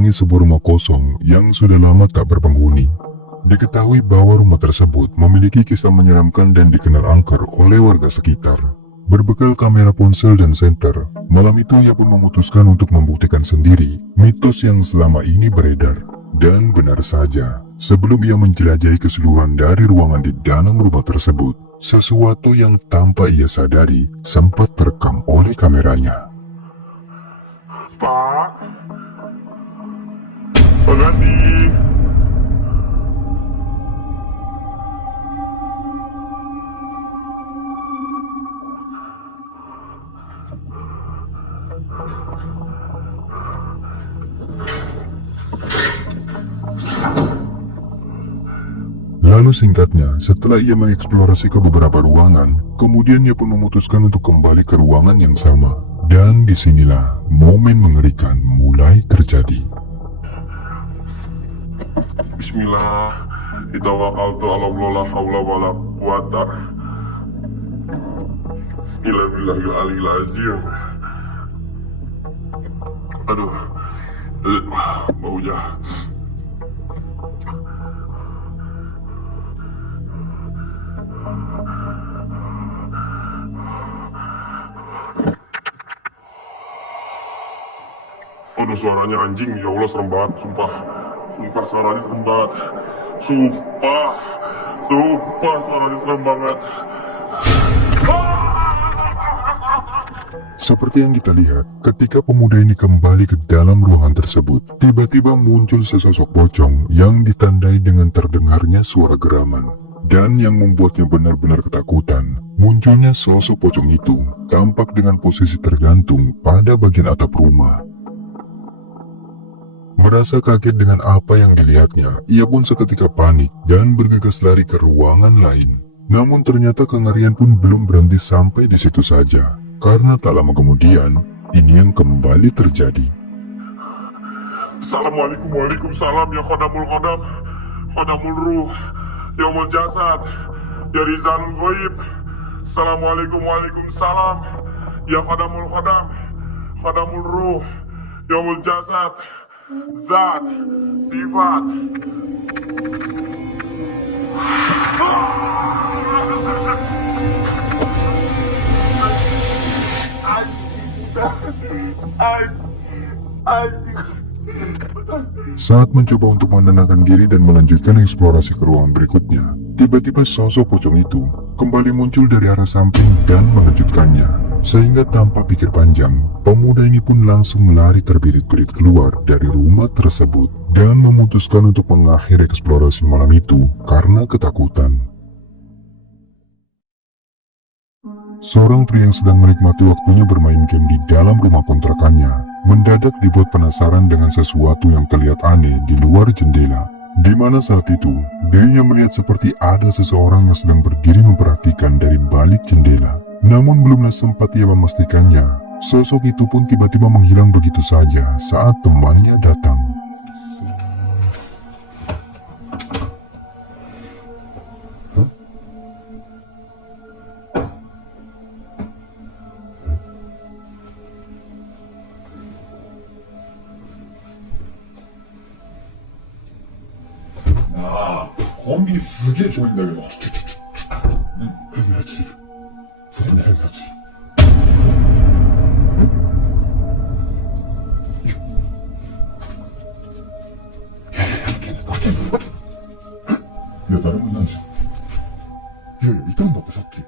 mendatangi sebuah rumah kosong yang sudah lama tak berpenghuni. Diketahui bahwa rumah tersebut memiliki kisah menyeramkan dan dikenal angker oleh warga sekitar. Berbekal kamera ponsel dan senter, malam itu ia pun memutuskan untuk membuktikan sendiri mitos yang selama ini beredar. Dan benar saja, sebelum ia menjelajahi keseluruhan dari ruangan di dalam rumah tersebut, sesuatu yang tanpa ia sadari sempat terekam oleh kameranya. Pak Gandhi. Lalu singkatnya, setelah ia mengeksplorasi ke beberapa ruangan, kemudian ia pun memutuskan untuk kembali ke ruangan yang sama. Dan disinilah momen mengerikan mulai terjadi. Bismillah, tawakkaltu ala Allah, la haula wala quwata illa billahil aliyil azim. Aduh, baunya. Aduh, suaranya anjing, ya Allah, serem banget, sumpah. Sumpah, suaranya serem banget. Sumpah, suaranya serem banget. Seperti yang kita lihat, ketika pemuda ini kembali ke dalam ruangan tersebut, tiba-tiba muncul sesosok pocong yang ditandai dengan terdengarnya suara geraman. Dan yang membuatnya benar-benar ketakutan, munculnya sosok pocong itu tampak dengan posisi tergantung pada bagian atap rumah. Merasa kaget dengan apa yang dilihatnya, ia pun seketika panik dan bergegas lari ke ruangan lain. Namun ternyata kengerian pun belum berhenti sampai di situ saja. Karena tak lama kemudian, ini yang kembali terjadi. Assalamualaikum, waalaikumsalam, ya khodamul khodam, khodamul ruh, yaumul jasad, ya rizalul ghaib. Assalamualaikum, waalaikumsalam, ya khodamul khodam, khodamul ruh, yaumul jasad, zat, sifat. Saat mencoba untuk menenangkan diri dan melanjutkan eksplorasi ke ruangan berikutnya, tiba-tiba sosok pocong itu kembali muncul dari arah samping dan mengejutkannya. Sehingga tanpa pikir panjang, pemuda ini pun langsung lari terbirit-birit keluar dari rumah tersebut dan memutuskan untuk mengakhiri eksplorasi malam itu karena ketakutan. Seorang pria yang sedang menikmati waktunya bermain game di dalam rumah kontrakannya mendadak dibuat penasaran dengan sesuatu yang terlihat aneh di luar jendela, di mana saat itu dia melihat seperti ada seseorang yang sedang berdiri memperhatikan dari balik jendela. Namun belumlah sempat ia memastikannya, sosok itu pun tiba-tiba menghilang begitu saja saat temannya datang.コンビニすげえ遠いんだけど。変なやついる。そこに変なやついる。いや、誰もいないじゃん。いやいや、いたんだってさっき。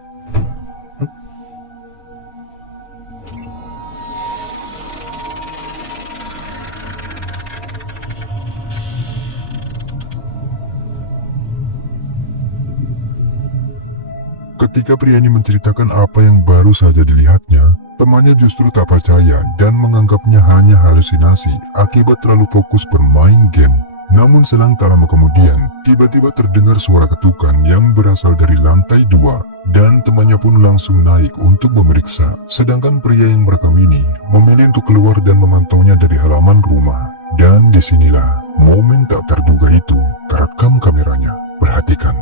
Ketika pria ini menceritakan apa yang baru saja dilihatnya, temannya justru tak percaya dan menganggapnya hanya halusinasi akibat terlalu fokus bermain game. Namun selang tak lama kemudian, tiba-tiba terdengar suara ketukan yang berasal dari lantai 2 dan temannya pun langsung naik untuk memeriksa. Sedangkan pria yang merekam ini memilih untuk keluar dan memantaunya dari halaman rumah. Dan disinilah momen tak terduga itu terekam kameranya. Perhatikan.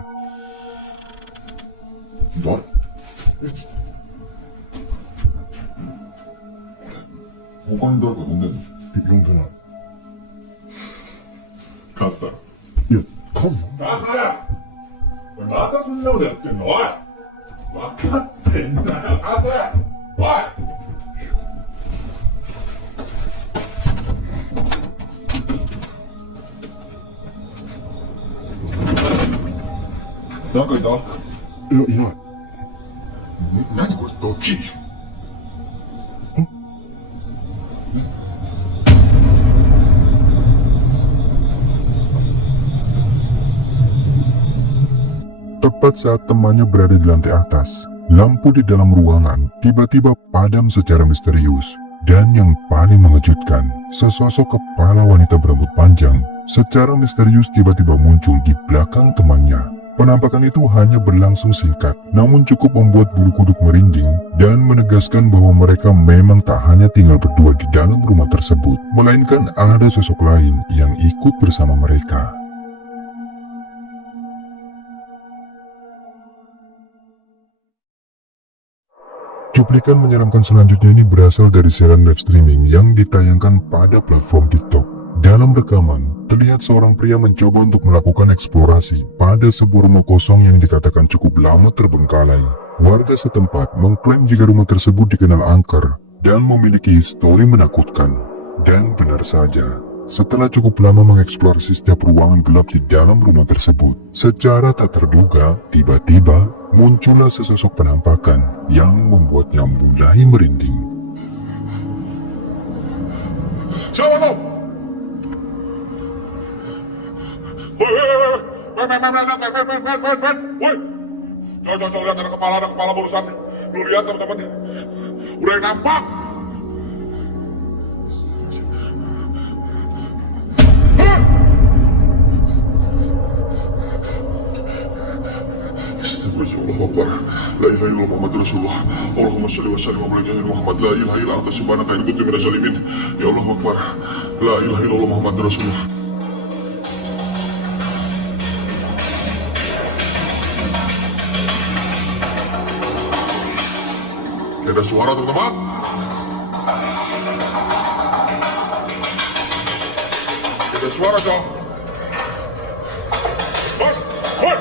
誰他に誰か呼んでんの？呼んでない。カスタ。いや、かも。カスタ。またそんなことやってんの、おい。分かってんだよ、カスタ。おい。なんかいた？いや、いない。何これ、ドッキリ？Tepat saat temannya berada di lantai atas, lampu di dalam ruangan tiba-tiba padam secara misterius. Dan yang paling mengejutkan, sesosok kepala wanita berambut panjang secara misterius tiba-tiba muncul di belakang temannya. Penampakan itu hanya berlangsung singkat, namun cukup membuat bulu kuduk merinding dan menegaskan bahwa mereka memang tak hanya tinggal berdua di dalam rumah tersebut, melainkan ada sosok lain yang ikut bersama mereka. Cuplikan menyeramkan selanjutnya ini berasal dari siaran live streaming yang ditayangkan pada platform TikTok. Dalam rekaman, terlihat seorang pria mencoba untuk melakukan eksplorasi pada sebuah rumah kosong yang dikatakan cukup lama terbengkalai. Warga setempat mengklaim jika rumah tersebut dikenal angker dan memiliki histori menakutkan. Dan benar saja, setelah cukup lama mengeksplorasi setiap ruangan gelap di dalam rumah tersebut, secara tak terduga, tiba-tiba muncullah sesosok penampakan yang membuatnya mulai merinding. Siapa tuh? Woi, jangan lihat ada kepala barusan. Lu lihat teman-teman, udah nampak. Allahu Akbar. La ilaha illallah Muhammad Rasulullah. Allahumma shalli wa sallim ala sayyidina Muhammad. La ilaha illa anta subhanaka inni kuntu minaz zalimin. Ya Allahu Akbar. La ilaha illallah Muhammad Rasulullah. Ada suara teman-teman? Ada suara kah? Mas, woi!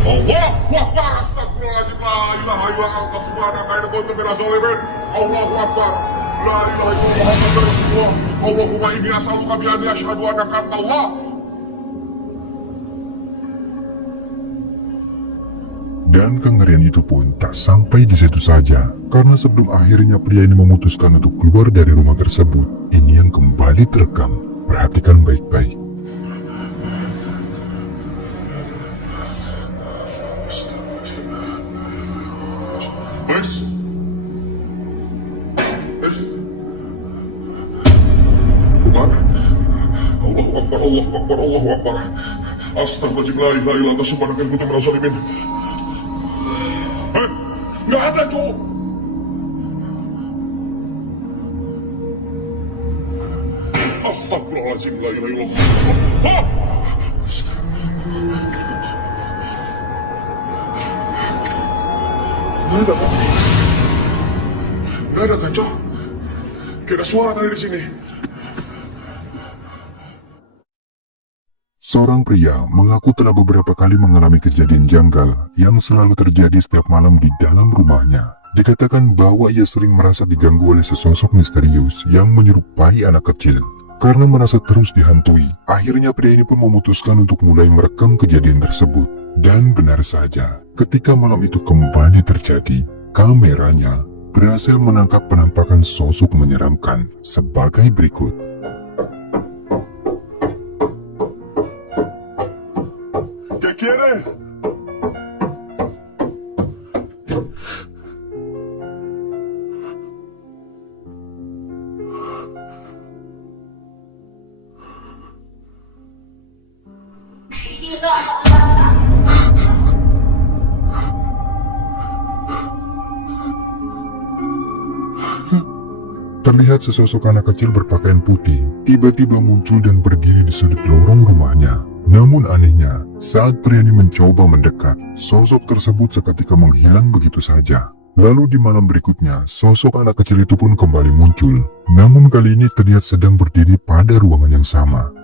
Allahu Akbar, astagfirullahaladzim, la ilaha illallah anta subhanaka inni kuntu minaz zalimin. Allahu Akbar, la ilaha illallah Muhammadur Rasulullah. Allahumma inni as'aluka bi anni asyhadu annaka antallah. Dan kengerian itu pun tak sampai di situ saja, karena sebelum akhirnya pria ini memutuskan untuk keluar dari rumah tersebut, ini yang kembali terekam. Perhatikan baik-baik. Mas? Mas? Bukan? Allahu Akbar, Allahu Akbar, Allahu Akbar. Astagfirullahaladzim, la ilaha illa anta subhanaka inni kuntu minaz zalimin. Nggak ada, cowok. Astagfirullahaladzim, la ilaha illallah. Hah? Nggak ada, Pak. Nggak ada kan, cowok? Kayak ada suara tadi di sini. Seorang pria mengaku telah beberapa kali mengalami kejadian janggal yang selalu terjadi setiap malam di dalam rumahnya. Dikatakan bahwa ia sering merasa diganggu oleh sesosok misterius yang menyerupai anak kecil. Karena merasa terus dihantui, akhirnya pria ini pun memutuskan untuk mulai merekam kejadian tersebut. Dan benar saja, ketika malam itu kembali terjadi, kameranya berhasil menangkap penampakan sosok menyeramkan sebagai berikut. ¿Qué quieres? Terlihat sesosok anak kecil berpakaian putih tiba-tiba muncul dan berdiri di sudut lorong rumahnya. Namun anehnya, saat pria ini mencoba mendekat, sosok tersebut seketika menghilang begitu saja. Lalu di malam berikutnya, sosok anak kecil itu pun kembali muncul. Namun kali ini terlihat sedang berdiri pada ruangan yang sama.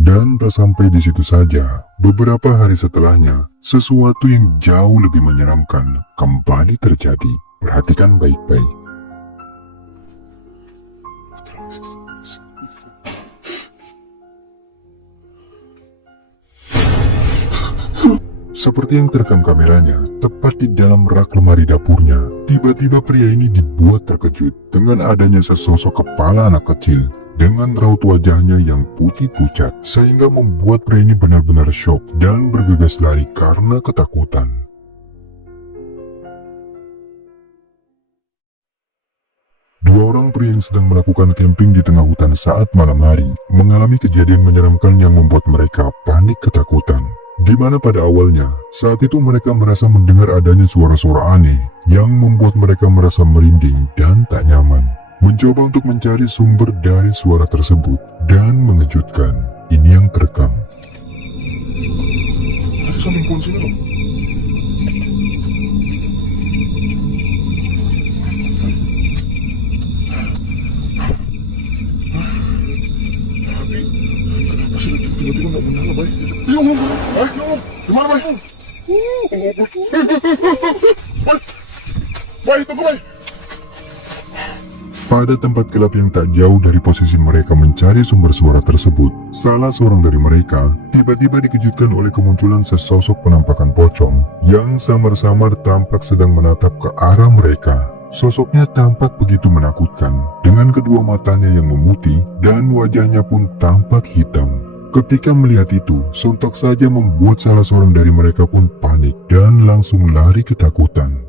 Dan tak sampai di situ saja, beberapa hari setelahnya, sesuatu yang jauh lebih menyeramkan kembali terjadi. Perhatikan baik-baik. Seperti yang terekam kameranya, tepat di dalam rak lemari dapurnya, tiba-tiba pria ini dibuat terkejut dengan adanya sesosok kepala anak kecil dengan raut wajahnya yang putih pucat, sehingga membuat pria ini benar-benar syok dan bergegas lari karena ketakutan. Dua orang pria yang sedang melakukan camping di tengah hutan saat malam hari mengalami kejadian menyeramkan yang membuat mereka panik ketakutan. Di mana pada awalnya, saat itu mereka merasa mendengar adanya suara-suara aneh yang membuat mereka merasa merinding dan tak nyaman. Mencoba untuk mencari sumber dari suara tersebut dan mengejutkan, ini yang terekam. Ada samping pohon sini loh. Kenapa sih tiba-tiba nggak menyala, Bay? Ya Allah, Bay, ya Allah, gimana, Bay? Bay, tunggu, Bay. Pada tempat gelap yang tak jauh dari posisi mereka mencari sumber suara tersebut, salah seorang dari mereka tiba-tiba dikejutkan oleh kemunculan sesosok penampakan pocong yang samar-samar tampak sedang menatap ke arah mereka. Sosoknya tampak begitu menakutkan, dengan kedua matanya yang memutih dan wajahnya pun tampak hitam. Ketika melihat itu, sontak saja membuat salah seorang dari mereka pun panik dan langsung lari ketakutan.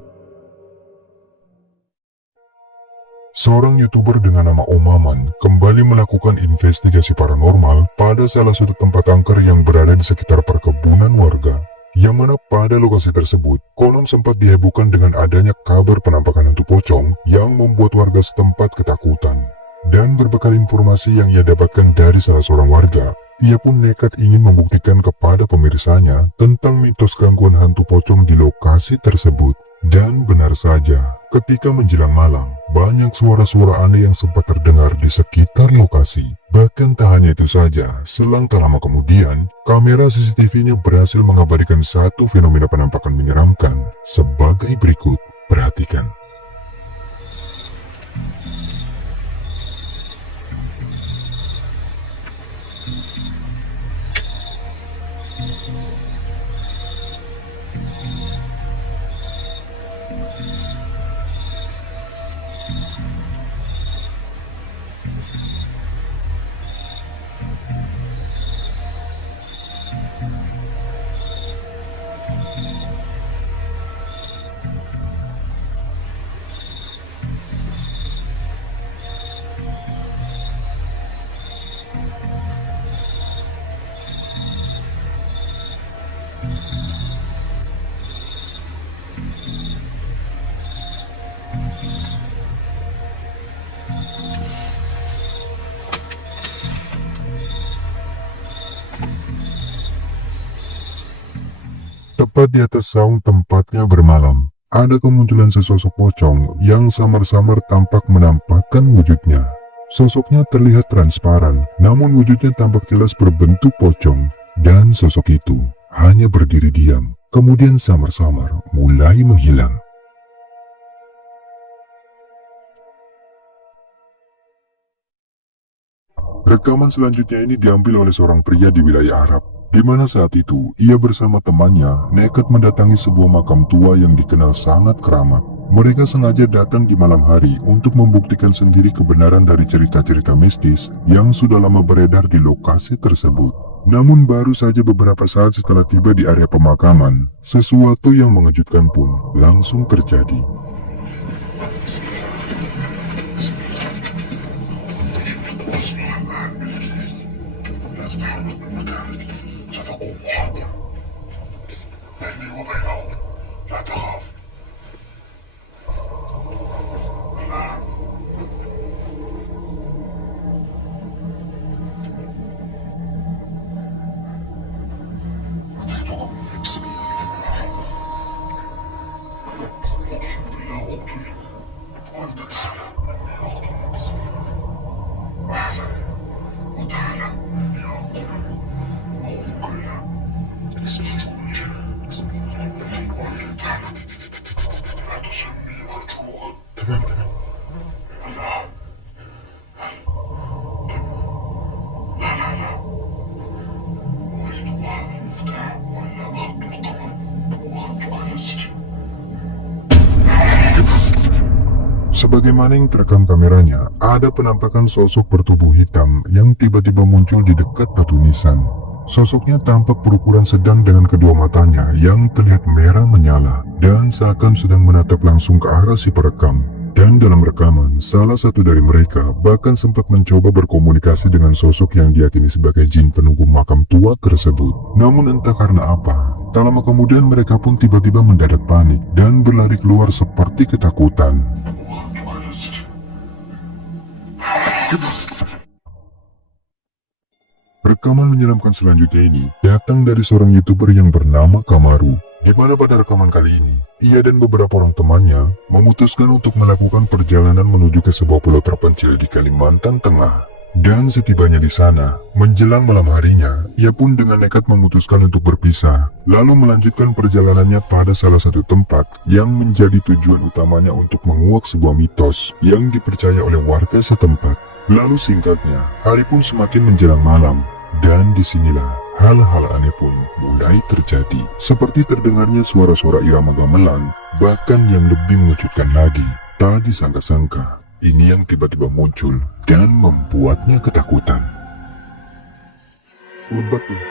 Seorang YouTuber dengan nama Om Maman kembali melakukan investigasi paranormal pada salah satu tempat angker yang berada di sekitar perkebunan warga. Yang mana pada lokasi tersebut, konon sempat dihebohkan dengan adanya kabar penampakan hantu pocong yang membuat warga setempat ketakutan. Dan berbekal informasi yang ia dapatkan dari salah seorang warga, ia pun nekat ingin membuktikan kepada pemirsanya tentang mitos gangguan hantu pocong di lokasi tersebut. Dan benar saja, ketika menjelang malam, banyak suara-suara aneh yang sempat terdengar di sekitar lokasi. Bahkan tak hanya itu saja, selang tak lama kemudian, kamera CCTV-nya berhasil mengabadikan satu fenomena penampakan menyeramkan sebagai berikut. Perhatikan. Tepat di atas saung tempatnya bermalam, ada kemunculan sesosok pocong yang samar-samar tampak menampakkan wujudnya. Sosoknya terlihat transparan, namun wujudnya tampak jelas berbentuk pocong, dan sosok itu hanya berdiri diam, kemudian samar-samar mulai menghilang. Rekaman selanjutnya ini diambil oleh seorang pria di wilayah Arab, di mana saat itu ia bersama temannya nekat mendatangi sebuah makam tua yang dikenal sangat keramat. Mereka sengaja datang di malam hari untuk membuktikan sendiri kebenaran dari cerita-cerita mistis yang sudah lama beredar di lokasi tersebut. Namun baru saja beberapa saat setelah tiba di area pemakaman, sesuatu yang mengejutkan pun langsung terjadi. الله أكبر بيني وبينهم لا تخاف بسم الله الرحمن الرحيم أقسم بالله أقتلك وأنت تعلم أني أقتلك أحسن وتعالى إني أقتلك وأخذك إلى سجون الجنة بسم الله الرحمن الرحيم وأن تعالى لا تسمي رجوك تمام لا لا أريد هذا المفتاح وإلا أخذت القمر وأخذتك إلى السجن Sebagaimana yang terekam kameranya, ada penampakan sosok bertubuh hitam yang tiba-tiba muncul di dekat batu nisan. Sosoknya tampak berukuran sedang dengan kedua matanya yang terlihat merah menyala dan seakan sedang menatap langsung ke arah si perekam. Dan dalam rekaman, salah satu dari mereka bahkan sempat mencoba berkomunikasi dengan sosok yang diyakini sebagai jin penunggu makam tua tersebut. Namun entah karena apa, tak lama kemudian mereka pun tiba-tiba mendadak panik dan berlari keluar seperti ketakutan. Rekaman menyeramkan selanjutnya ini datang dari seorang YouTuber yang bernama Kamaru, di mana pada rekaman kali ini, ia dan beberapa orang temannya memutuskan untuk melakukan perjalanan menuju ke sebuah pulau terpencil di Kalimantan Tengah. Dan setibanya di sana, menjelang malam harinya, ia pun dengan nekat memutuskan untuk berpisah, lalu melanjutkan perjalanannya pada salah satu tempat yang menjadi tujuan utamanya untuk menguak sebuah mitos yang dipercaya oleh warga setempat. Lalu singkatnya, hari pun semakin menjelang malam, dan disinilah hal-hal aneh pun mulai terjadi. Seperti terdengarnya suara-suara irama gamelan, bahkan yang lebih mengejutkan lagi, tak disangka-sangka, ini yang tiba-tiba muncul dan membuatnya ketakutan. Lebat ya.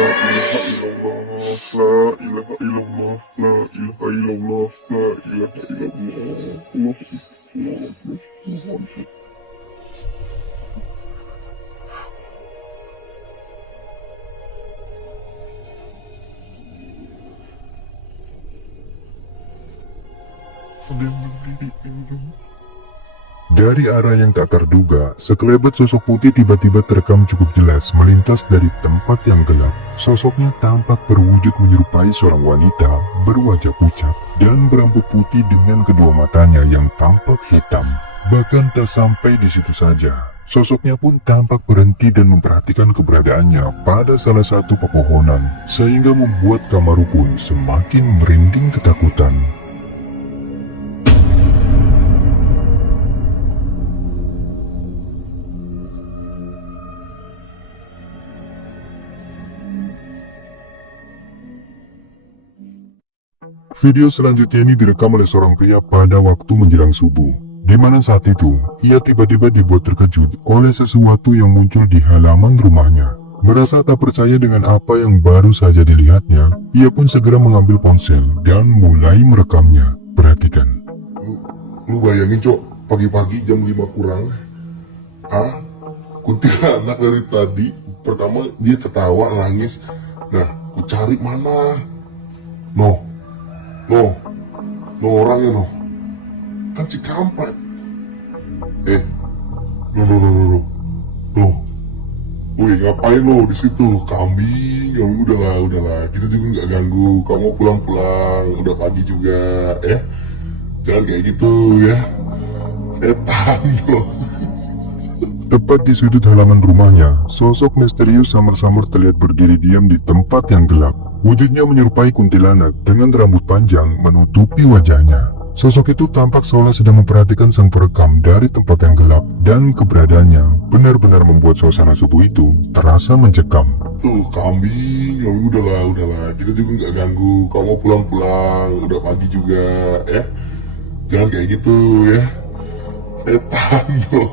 La ilaha illallah, la ilaha illallah, la ilaha illallah, la ilaha illallah. Dari arah yang tak terduga, sekelebat sosok putih tiba-tiba terekam cukup jelas melintas dari tempat yang gelap. Sosoknya tampak berwujud menyerupai seorang wanita berwajah pucat dan berambut putih dengan kedua matanya yang tampak hitam. Bahkan tak sampai di situ saja, sosoknya pun tampak berhenti dan memperhatikan keberadaannya pada salah satu pepohonan, sehingga membuat Kamaru pun semakin merinding ketakutan. Video selanjutnya ini direkam oleh seorang pria pada waktu menjelang subuh, di mana saat itu ia tiba-tiba dibuat terkejut oleh sesuatu yang muncul di halaman rumahnya. Merasa tak percaya dengan apa yang baru saja dilihatnya, ia pun segera mengambil ponsel dan mulai merekamnya. Perhatikan. Lu bayangin cok, pagi-pagi jam 5 kurang, kuntilanak dari tadi, pertama dia ketawa, nangis, nah, ku cari mana, no orangnya no, kan si kampret, no, woi ngapain lo di situ, kambing, udahlah, kita juga nggak ganggu, kamu pulang, udah pagi juga, jangan kayak gitu ya, setan lo. Tepat di sudut halaman rumahnya, sosok misterius samar-samar terlihat berdiri diam di tempat yang gelap. Wujudnya menyerupai kuntilanak dengan rambut panjang menutupi wajahnya. Sosok itu tampak seolah sedang memperhatikan sang perekam dari tempat yang gelap, dan keberadaannya benar-benar membuat suasana subuh itu terasa mencekam. Tuh kambing, udahlah, kita juga nggak ganggu, kamu pulang, udah pagi juga, jangan kayak gitu ya, setan lo.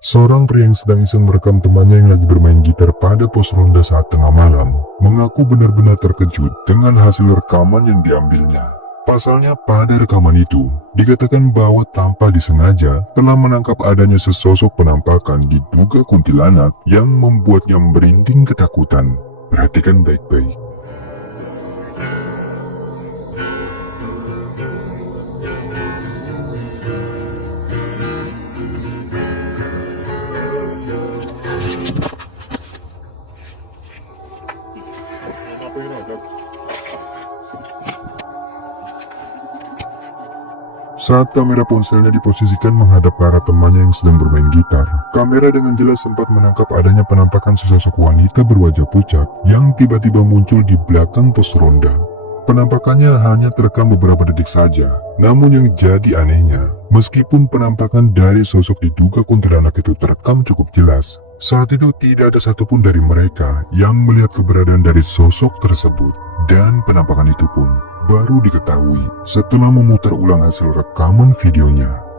Seorang pria yang sedang iseng merekam temannya yang lagi bermain gitar pada pos ronda saat tengah malam, mengaku benar-benar terkejut dengan hasil rekaman yang diambilnya. Pasalnya pada rekaman itu, Dikatakan bahwa tanpa disengaja telah menangkap adanya sesosok penampakan diduga kuntilanak yang membuatnya merinding ketakutan. Perhatikan baik-baik. Ngapain aja? Saat kamera ponselnya diposisikan menghadap ke arah temannya yang sedang bermain gitar, kamera dengan jelas sempat menangkap adanya penampakan sesosok wanita berwajah pucat yang tiba-tiba muncul di belakang pos ronda. Penampakannya hanya terekam beberapa detik saja, namun yang jadi anehnya, meskipun penampakan dari sosok diduga kuntilanak itu terekam cukup jelas, saat itu tidak ada satupun dari mereka yang melihat keberadaan dari sosok tersebut, dan penampakan itu pun baru diketahui setelah memutar ulang hasil rekaman videonya.